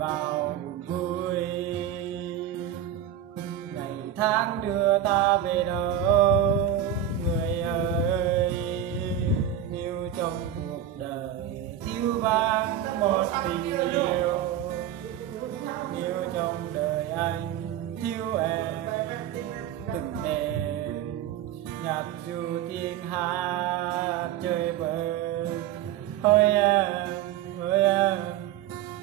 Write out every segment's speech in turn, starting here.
bao buồn vui. Ngày tháng đưa ta về đâu người ơi, yêu trong cuộc đời thiếu vắng một tình yêu. Yêu trong đời anh thiếu em từng đêm nhạc du thiên hát chơi vơi. Hỡi em,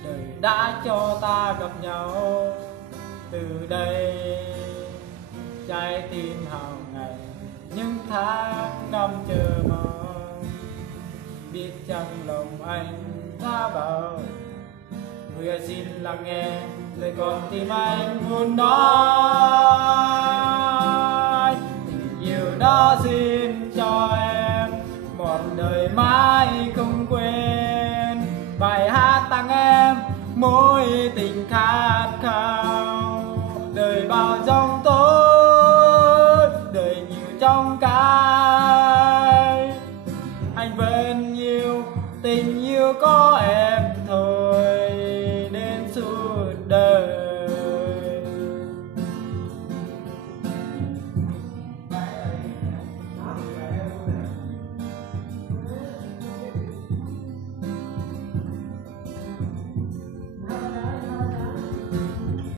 đời đã cho ta gặp nhau, từ đây trái tim hàng ngày những tháng năm chờ mong. Biết chăng lòng anh đã bảo, người xin lắng nghe lời con tim anh muốn nói. Tình yêu đó xin cho em một đời mãi không quên, bài hát tặng em mối tình khát khao. Đời bao giông tố, đời nhiều trong cái, anh vẫn yêu tình yêu có em thôi.